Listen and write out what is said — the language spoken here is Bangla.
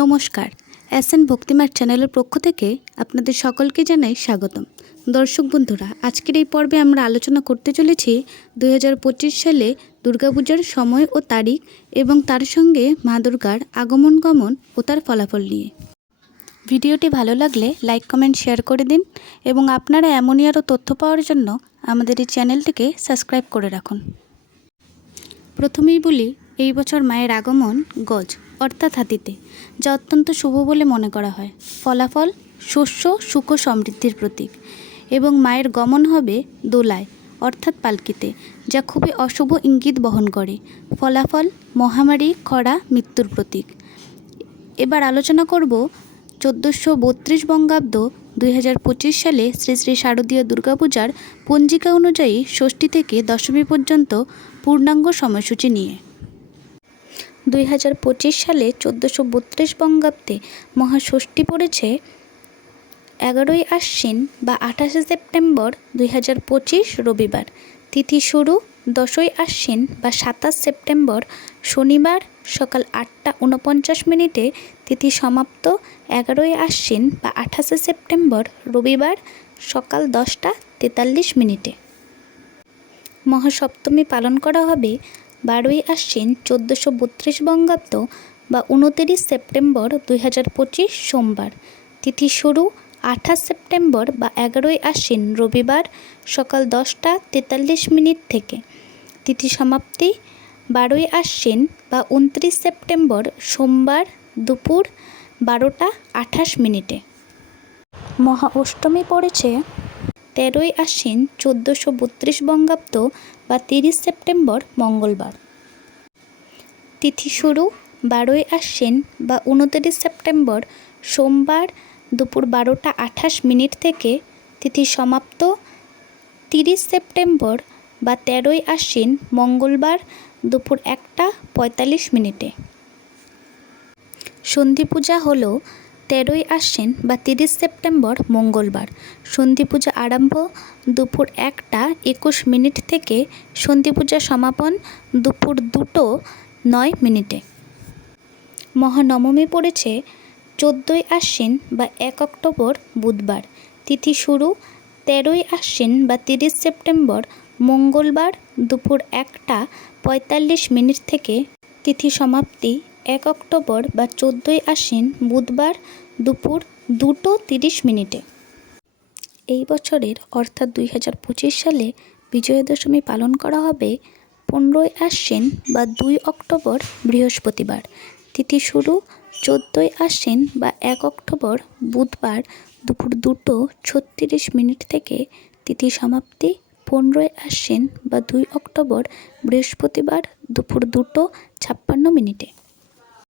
নমস্কার, এসএন ভক্তিমার চ্যানেলের পক্ষ থেকে আপনাদের সকলকে জানাই স্বাগতম। দর্শক বন্ধুরা, আজকের এই পর্বে আমরা আলোচনা করতে চলেছি 2025 সালে দুর্গাপূজার সময় ও তারিখ এবং তার সঙ্গে মা দুর্গার আগমন গমন ও তার ফলাফল নিয়ে। ভিডিওটি ভালো লাগলে লাইক কমেন্ট শেয়ার করে দিন এবং আপনারা এমনই আরও তথ্য পাওয়ার জন্য আমাদের এই চ্যানেলটিকে সাবস্ক্রাইব করে রাখুন। প্রথমেই বলি, এই বছর মায়ের আগমন গজ অর্থাৎ হাতিতে, যা অত্যন্ত শুভ বলে মনে করা হয়। ফলাফল শস্য সুখ সমৃদ্ধির প্রতীক এবং মায়ের গমন হবে দোলায় অর্থাৎ পালকিতে, যা খুবই অশুভ ইঙ্গিত বহন করে। ফলাফল মহামারী খরা মৃত্যুর প্রতীক। এবার আলোচনা করব 1432 বঙ্গাব্দ 2025 সালে শ্রী শ্রী শারদীয় দুর্গাপূজার পঞ্জিকা অনুযায়ী ষষ্ঠী থেকে দশমী পর্যন্ত পূর্ণাঙ্গ সময়সূচি নিয়ে। 2025 সালে 1432 বঙ্গাব্দে মহাষষ্ঠী পড়েছে 11ই আশ্বিন বা 28শে সেপ্টেম্বর 2025 রবিবার। তিথি শুরু 10ই আশ্বিন বা 27 সেপ্টেম্বর শনিবার সকাল 8:49। তিথি সমাপ্ত 11ই আশ্বিন বা 28শে সেপ্টেম্বর রবিবার সকাল 10:43। মহাসপ্তমী পালন করা হবে 12ই আশ্বিন 1432 বঙ্গাব্দ বা 29 সেপ্টেম্বর 2025 সোমবার। তিথি শুরু 28 সেপ্টেম্বর বা 11ই আশ্বিন রবিবার সকাল 10:43 থেকে। তিথি সমাপ্তি 12ই আশ্বিন বা 29 সেপ্টেম্বর সোমবার দুপুর 12:28। মহা অষ্টমী পড়েছে 13ই আশ্বিন 1432 বঙ্গাব্দ বা 30 সেপ্টেম্বর মঙ্গলবার। তিথি শুরু 12ই আশ্বিন বা 29 সেপ্টেম্বর সোমবার দুপুর 12:28 থেকে। তিথি সমাপ্ত 30 সেপ্টেম্বর বা 13ই আশ্বিন মঙ্গলবার দুপুর 1:45। সন্ধি পূজা হল 13ই আশ্বিন বা 30 সেপ্টেম্বর মঙ্গলবার। সন্ধি পূজা আরম্ভ দুপুর 1:21 থেকে। সন্ধি পূজা সমাপন দুপুর 2:09। মহানবমী পড়েছে 14ই আশ্বিন বা 1 অক্টোবর বুধবার। তিথি শুরু 13ই আশ্বিন বা 30 সেপ্টেম্বর মঙ্গলবার দুপুর 1:45 থেকে। তিথি সমাপ্তি 1 অক্টোবর বা 14ই আশ্বিন বুধবার দুপুর 2:30। এই বছরের অর্থাৎ 2025 সালে বিজয়া দশমী পালন করা হবে 15ই আশ্বিন বা 2 অক্টোবর বৃহস্পতিবার। তিথি শুরু 14ই আশ্বিন বা 1 অক্টোবর বুধবার দুপুর 2:36 থেকে। তিথি সমাপ্তি 15ই আশ্বিন বা 2 অক্টোবর বৃহস্পতিবার দুপুর 2:56।